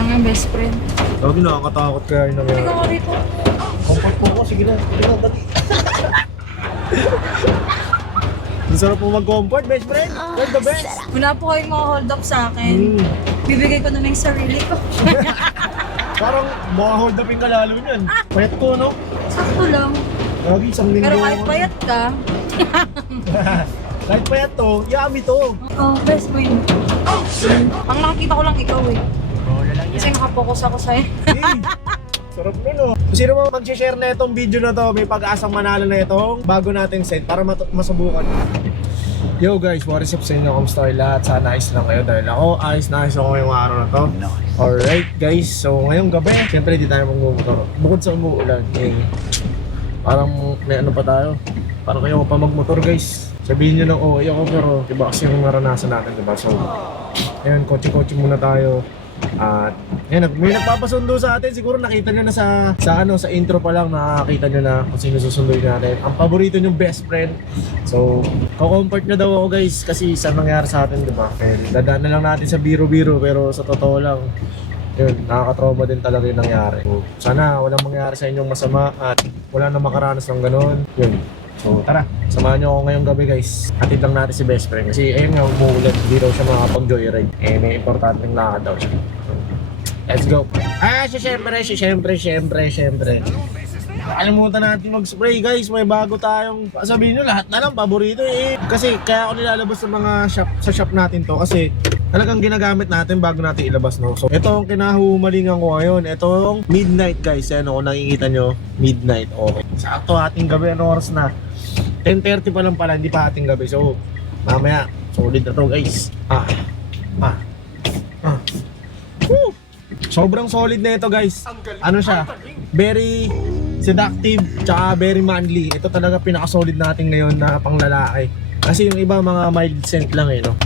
lang yung best friend. Lagi nakakatakot kaya yung nangyari. Ikaw nga rito. Comfort po ko, sige na, dali. Ang sarap po mag-comfort, best friend. You're the best. Wala po kayong mga hold up sa akin. Bibigay ko na lang yung sarili ko. Parang mga hold upin ka lalo niyan. Payat ko, no? Sakto lang. Lagi isang linggo. Pero kahit payat ka, Kahit payat to, yummy to. best friend. Ang nakikita ko lang ikaw eh. Kasi nakapokus ako sa'yo. Sarap nun, no? Kung sino mo mag-share na itong video na to, may pag-asang manalo na itong bago nating set para masubukan. Yo guys, what is up sa inyo? Kamusta kayo lahat? Sana ayos lang kayo dahil ako ayos na ayos ako ngayong araw na to. Alright guys, so ngayong gabi, siyempre di tayo magmumotor. Bukod sa umuulan, parang may ano pa tayo. Parang kayo pa magmotor guys. Sabihin nyo lang, ako pero diba kasi yung naranasan natin, diba? So, ayun, kotse-kotse muna tayo. At ayun, may nagpapasundo sa atin. Siguro nakita nyo na sa intro pa lang, nakakita nyo na kung sino susunduin natin. Ang paborito nyong best friend. So, kukomport na daw ako guys kasi isa nangyari sa atin, diba? Dadaan na lang natin sa biro-biro pero sa totoo lang, yun, nakaka-trauma din talaga yung nangyari. So, sana walang mangyari sa inyong masama at wala na makaranas ng ganun. Yun. So tara, samahan nyo ako ngayong gabi guys. Hatid lang natin si best friend kasi ayun nga, umuulan, hindi daw siya makapag-joyride. May importanteng lakad daw siya. So, let's go. Siyempre. Nakalimutan natin mag-spray guys. May bago tayong, sabihin nyo lahat na lang, paborito Kasi kaya ako nilalabas sa mga shop natin to kasi talagang ginagamit natin bago natin ilabas, no? So ito ang kinahumalingan ko ngayon. Ito ang midnight guys. Ayan, kung nakikita nyo, midnight. Okay. Sakto ating gabi, ano oras na? 10:30 pa lang pala, hindi pa ating gabi. So mamaya, solid na to guys. Woo! Sobrang solid na ito guys. Ano siya? Very seductive, tsaka very manly. Ito talaga pinaka-solid natin ngayon na panglalaki. Kasi yung iba mga mild scent lang no?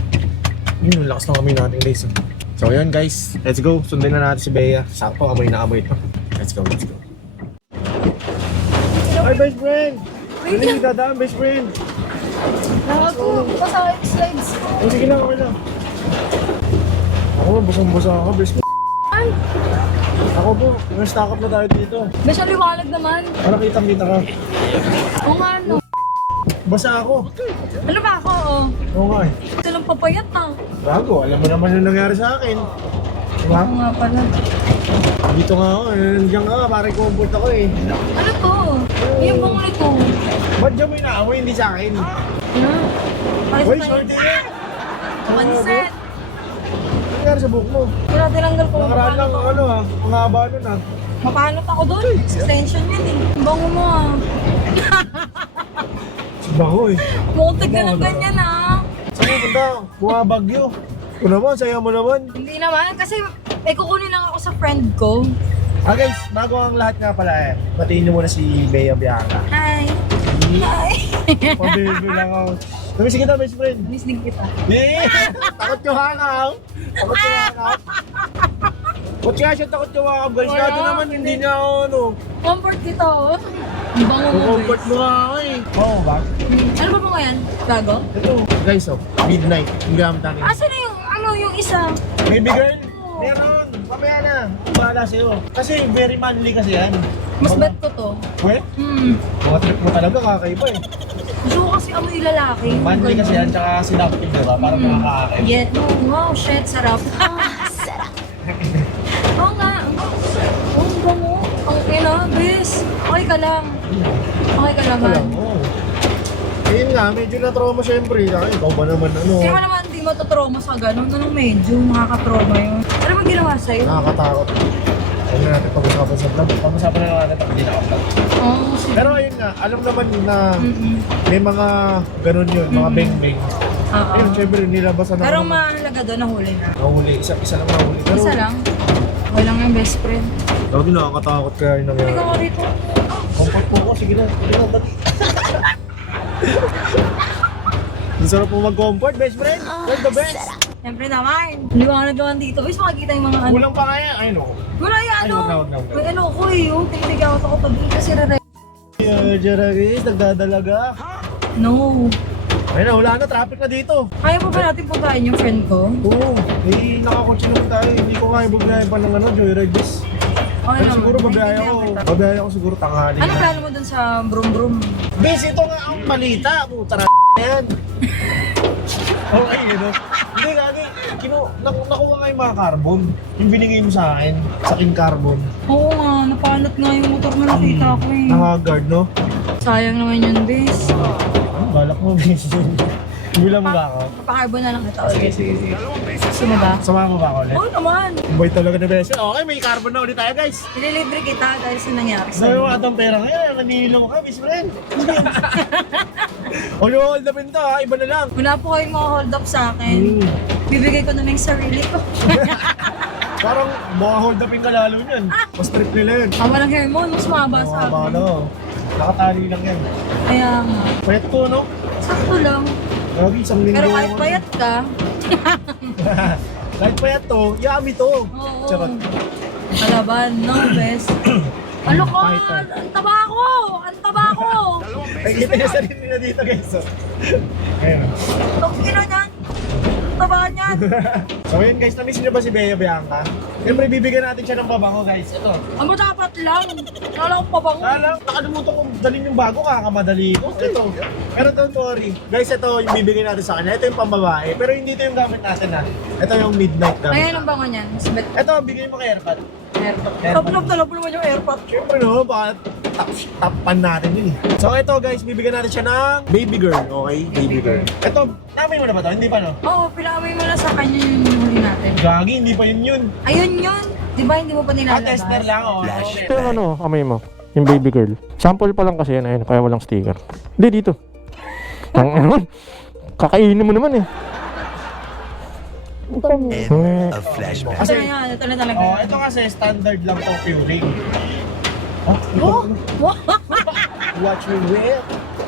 Yung lakas ng amoy natin guys. So yun guys, let's go. Sundin na natin si Bea. Sakto, amoy na amoy ito. Let's go. Hi best friend! Hindi dadaan best friend. Nakapo, basta slides. Sige lang, okay lang. Ako, busang-busa ako best friend. Ay! Ako po, nag-stock up na tayo dito. Basta liwanag naman. Para kitang-kita ka. O nga ano. Basa ako. Ano ba ako Oo nga Ito lang papayat na. Bago, alam mo naman yung nangyari sa akin. Diba? Oo nga pala. Dito nga ako, nandiyan ka, parang comfort ako Ano to? Yung bang nito? Ba't dyan mo inaamoy, hindi sa akin? Uy, shorty yan! Manset. Ano nangyari sa buhok mo? Wala tinanggal ko. Nakaraan lang ang ang haba nun Mapanot ako doon. Extension yun Ang bango mo Bango Muntik ka ng ganyan Saan mo punta? Bumabagyo. Ito naman, saya mo naman. Hindi naman. Kasi may kukunin lang ako sa friend ko. Guys, bago ang lahat nga pala batiin niyo muna si Bea Bianca. Hi. Hi. Pababy lang ako. Namiss kita, best friend. Miss din kita. Takot yung hangaw. Ba't kaya siya takot yung hangaw? Guys, Wala. dati naman hindi niya ako Comfort kita Ang bango mo comfort mo nga ako Oo ba? Ano ba mo ngayon? Gago? Ito, guys midnight. Yung gamit natin. Asa na yung isa? Baby girl, meron. Mamaya na. Bahala sa'yo. Kasi very manly kasi yan. Mas bet ko to. Well, mga trip mo talaga kakaiba Gusto ko kasi amoy lalaki. Manly kasi yan, tsaka seductive diba? Parang nakakaakit. Yeah, no, wow, shit, sarap. Oo nga. Ang bango. Ang ina, bis. Okay ka lang. Okay ka lang, Alam mo. Ayun nga, medyo na-trauma syempre. Ikaw ba naman Hindi mo naman hindi matutrauma sa ganun. Anong medyo nakaka-trauma yun. Ano ba ginawa sa'yo? Nakakatakot. Ayun na natin pag-usapan sa vlog. Pag-usapan na natin pag hindi na-upload. Oo, sige. Pero ayun nga, alam naman na may mga ganun yun, mga beng-beng. Oo. Ayun, syempre nilabasan na. Pero ang mahalaga doon, nahuli na. Nahuli, isa lang nahuli. Pero, Isa lang. Walang yung best friend. Lagi nakakatakot kaya yung nangyari. Ikaw nga rito. Comfort po ko, sige na, dali. Ang sarap po mag-comfort, best friend. You're the best. Siyempre naman. Liwanag naman dito. Guys, makikita yung mga ano. Kulang pa kaya, ayun o. Wala yung ano. Wag na. May ano ko Tinitigaw ako pag kasi rere. Jerry, nagdadalaga. No. Ayun na, wala na, traffic na dito. Kaya pa ba natin puntahan yung friend ko? Oo, nakakotse naman tayo. Hindi ko kaya babiyahin pa ng joyride bis. Okay Pero naman. siguro babiyahin Naiintindihan ako. kita. Babiyahin ako siguro tanghali. Ano plano mo dun sa brum brum? Bis, ito nga ang balita. Puta na yan. Okay, ano? Hindi nga, nakuha nga yung mga carbon. Yung binigay mo sa akin, sa King Carbon. Oo nga, napanot nga yung motor na nakita ko eh. Naka-guard, no? Sayang naman yun, bis. Balak mo, bis. Bilang mo ba ako? Papakarbon na lang kita ulit. Sige. Gusto mo ba? Samahan mo ba ako ulit? Oo naman. Boy talaga na beses. Okay, may carbon na ulit tayo, guys. Ililibre kita dahil sa nangyari So, sa'yo. yung atong pera ngayon, nanihilong ka, bis friend. O, yung hold upin to, ha? Iba na lang. Wala po kayong mga hold up sa akin. Bibigay ko na lang yung sarili ko. Parang mga hold upin ka lalo niyan. Mas trip nila yun. Tama lang hair mo, mas mahaba sa akin. Ano, nakatali lang yan. Kaya nga. Pwet ko, no? Sakto lang. Lagi, isang linggo. Pero kahit payat ka, Kahit payat to, yummy to. oo. Charot. Kalaban, no, best. Ano ko? Kahit pa. Ang taba ko! Ang taba ko! Ay, kita niya sarili nila dito, guys. So. Ayun. Tokino niyan! Ang taba niyan! So, yun, guys, na-miss niyo ba si Bea Bianca? Siyempre, bibigyan natin siya ng babango, guys. Ito. Ang dapat lang! Wala akong pabango. Alam, nakalimutan kong dalhin yung bago, kakamadali ko. Ito. Pero don't worry. Guys, ito yung bibigyan natin sa kanya. Ito yung pambabae. Pero hindi ito yung gamit natin, ha. Ito yung midnight gamit. Ayan ang bango niyan. Sibet. Ito, bigyan mo kay Airpot. Airpot. Airpot. Top naman yung airpot. Siyempre, no, baka top-pan natin yun eh. So, ito, guys, bibigyan natin siya ng baby girl. Okay? Baby girl. Ito, namin mo na ba ito? Hindi pa, no? Oo, pinamay mo na sa kanya yung huli natin. Gagi, hindi pa yun. Ayun yun! Di ba hindi mo pa nilalabas? Tester lang, oh. Ito yung ano, amoy mo. Yung baby girl. Sample pa lang kasi yan, ayun, kaya walang sticker. Hindi, dito. Ang ano, kakainin mo naman eh. A flashback. Ito na yan, ito na talaga. Oh, ito kasi standard lang to curing. Oh! Wow! Watch me whip.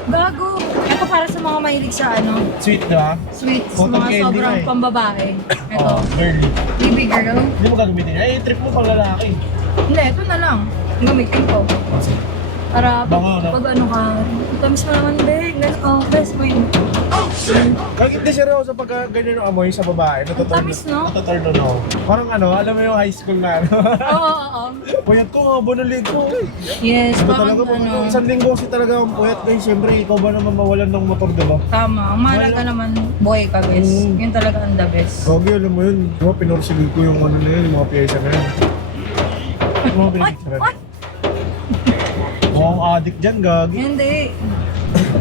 Gago! Ito para sa mga mahilig sa ano, Sweet, di ba? sweet, sa Cotton mga candy sobrang nga eh. pambabae. Ito, Oh, girly. baby girl. Hindi mo gagamitin. Eh, trip mo pang lalaki. Hindi, ito na lang. Gamitin ko. Para Bango, no? pag ano ka, tamis mo naman, Beg. Oh, best mo yun. Bakit di seryoso pagka ganyan yung amoy sa babae? tamis, no? Natuturn no? Parang ano, alam mo yung high school na ano? Oo, oo, oo. Puyat ko nga, bunalig ko. Yes, Iba parang talaga, ano. isang linggo kasi talaga ang puyat. Guys, siyempre, ikaw ba naman mawalan ng motor, di ba? Tama. Ang mahalaga naman, boy ka, best. Yun talaga ang the best. Gogi, alam mo yun. Di ba, pinorsigil ko yung ano na yun, yung mga pyesa na yun. Yung mga pinagsaran. Ay! Mukhang addict dyan, Gagi. Hindi.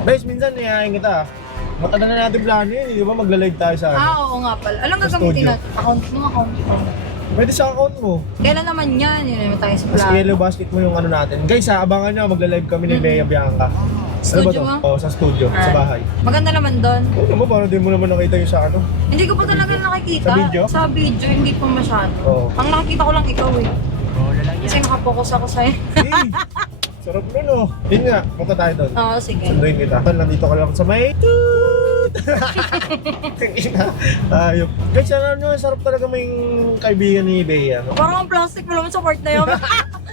Guys, minsan niyayain kita. Matagal na natin plano yun, di ba? Magla-live tayo sa ano. Oo nga pala. Anong Sa gagamitin studio. natin? Account mo. Pwede sa account mo. Kailan naman yan? Yun naman tayo sa Tapos plano. yellow basket mo yung ano natin. Guys, abangan nyo, magla-live kami ni Bea Bianca. Studio mo? Oo, sa studio, sa Alright. bahay. Maganda naman doon. Oo naman, parang di mo naman nakita yung sa ano. Hindi ko pa talaga nakikita. Sa video? Sa video, hindi pa masyado. Oo. Ang nakikita ko lang ikaw eh. Kasi nakapokus ako sa'yo. Hey! Sarap nun oh. Yun nga, punta tayo doon. Oo, sige. Sunduin kita. Nandito ka lang sa may toot! Ayop. Guys, ano nyo, sarap talaga may kaibigan ni Bea. No? Parang ang plastic mo naman sa part na yun.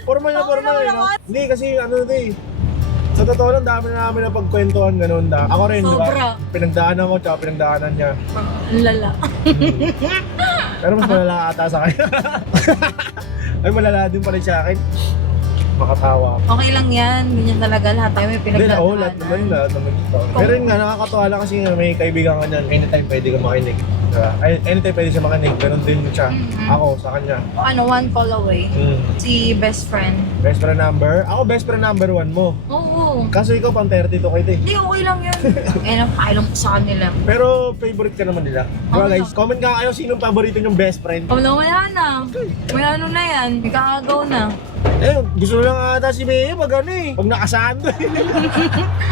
Forma niya, Oo, forma naman eh. No? naman. Hindi, kasi ano ito eh. Sa totoo lang, dami na namin na pagkwentuhan, ganun da. Ako rin, di ba? Sobra. Pinagdaanan ko, tsaka pinagdaanan niya. Ang lala. Pero mas malala ata sa akin. Ay, malala din pala sa akin. Makatawa. Okay lang yan. Ganyan talaga. Lahat tayo may Hindi na, oo, pinagdadaanan. lahat naman ito. Pero yun nga, nakakatawa lang kasi nga may kaibigan ka niyan. Anytime pwede ka makinig. Diba? Anytime pwede siya makinig. Ganun din siya. Ako, sa kanya. Ano, one call away. Si best friend. Best friend number? Ako, best friend number 1 mo. Oo. Kaso ikaw pang 32 kayo eh. Hindi, okay lang yan. Eh, napakailang ko sa kanila. Pero favorite ka naman nila. Diba Okay. guys, comment nga kayo sinong paborito nyong best friend. Wala na. May ano na yan. May kakagaw na. Eh, gusto lang ata si Bea pag ano eh. Pag nakasando eh.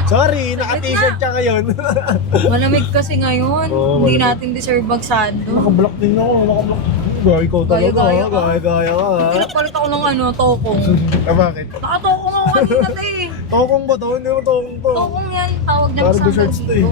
Sorry, naka-t-shirt siya ngayon. Malamig kasi ngayon. Oo, Hindi malamig. natin deserve magsando. Naka-block din ako, naka-block. Gaya ikaw talaga, Gaya-gaya ka. gaya-gaya ka. ha? Pinapalit ako ng ano, tokong. Ah, bakit? Nakatokong ako kanina eh. Tokong ba to? Hindi mo tokong to. Tokong yan. Tawag niya Parang sa shorts to eh. dito.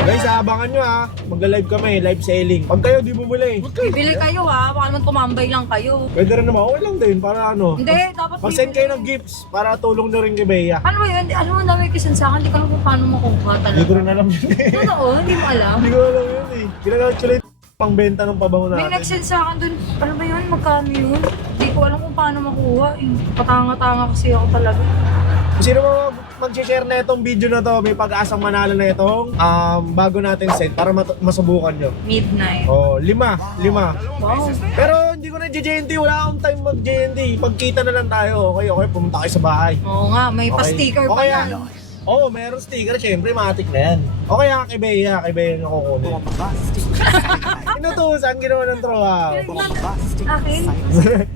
Guys, abangan nyo ha. Magla-live kami, live selling. Pag kayo di bumili, Bibili kayo ha, baka naman tumambay lang kayo. pwede rin naman. Okay lang din, para ano. Hindi, dapat Mag-send kayo ng bibili. gifts para tulong na rin kay Bea. Ano ba yun? Ano mo dami kisan sa akin, hindi ko alam kung paano makuha talaga. Hindi ko rin alam yun eh. Totoo, hindi mo alam. Hindi ko alam yun eh. Ginagamit ko lang yung pangbenta ng pabango May natin. nag-send sa akin dun, ano ba yun, magkano yun? Hindi ko alam kung paano makuha. Patanga-tanga kasi ako talaga. Kung sino mo mag-share na itong video na to, may pag-asang manalo na itong bago natin set para masubukan nyo. Midnight. Oh, 5. Wow. Pero hindi ko na JNT, wala akong time mag-JNT. Pagkita na lang tayo, okay, pumunta kayo sa bahay. Oo nga, may pa-sticker pa Okay, yan. Oo, meron sticker, syempre matik na yan. Okay ha, kay Bea yung kukunin. Inutusan, ginawa ng trowa. Akin?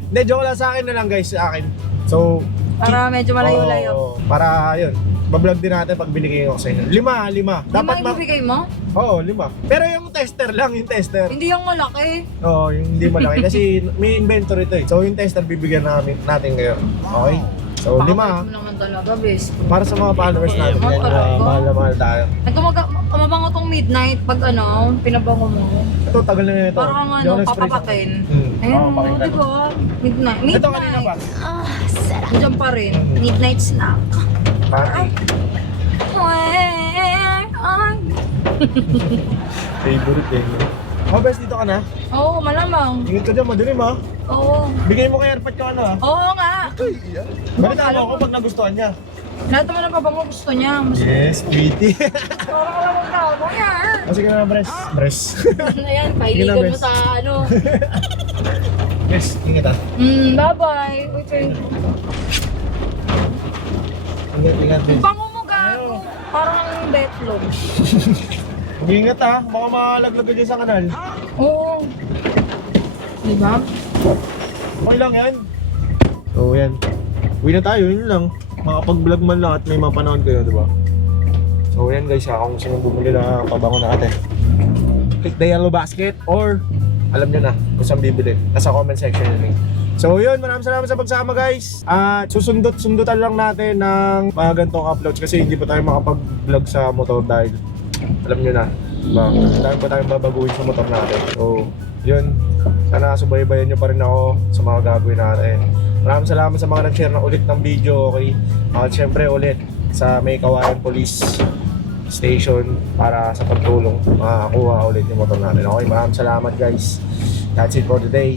Hindi, joke lang sa akin na lang guys, sa akin. So, Para medyo malayo-layo. para yun, bablog din natin pag binigay ko sa inyo. 5. Dapat ibibigay mo? Oo, 5. Pero yung tester lang, yung tester. Hindi yung malaki. Oo, yung hindi malaki kasi may inventory to eh. So yung tester bibigyan natin ngayon. Okay? So 5. Pakabait mo naman talaga, bes. Para sa mga followers natin, Mahal yan talaga. mahal na mahal tayo. Mabango tong midnight pag pinabango mo. Ito, tagal na nga ito. Parang Hindi ako nag-spray sa- papapatin. Hmm. Ayun, Papapakita di ko. ba? Midnight. Ito kanina pa. Diyan pa rin. Midnight snack. Party. Where are you? Favorite eh. Oh, best dito ka na. Oo, malamang. Ingat ka dyan, madilim ha. Oo. Bigay mo kay Airpot yung ano ha. Oo nga. Balita mo ako pag nagustuhan niya. Lahat naman ang pabango gusto niya. Yes, pretty. Parang alam mo tao yan. O sige na, Bres. Bres. Ayan, pailigan mo bes. sa ano. Yes, ingat ha. Bye-bye. Wait, wait. Ingat, Bres. Bango mo gago. Parang ang betlog. Ingat ha, baka malaglag ka dyan sa kanal. Oo. Diba? Okay lang yan. So yan. Uwi na tayo, yun lang. Makapag-vlog man lang at may mapanahon kayo, di ba? So yan guys, kung gusto nyo bumili na pabango natin, click the yellow basket or alam nyo na kung saan bibili. Nasa comment section yun link. So yun, maraming salamat sa pagsama guys. At sundutan lang natin ng mga gantong uploads kasi hindi pa tayo makapag-vlog sa motor dahil alam nyo na, diba? Dahil pa tayong babaguhin sa motor natin. So yun, sana subaybayan nyo pa rin ako sa mga gagawin natin. Maraming salamat sa mga nag-share na ulit ng video, okay? At syempre ulit sa May Kawayan Police Station para sa pagtulong makakuha ulit yung motor natin. Okay, maraming salamat guys. That's it for today.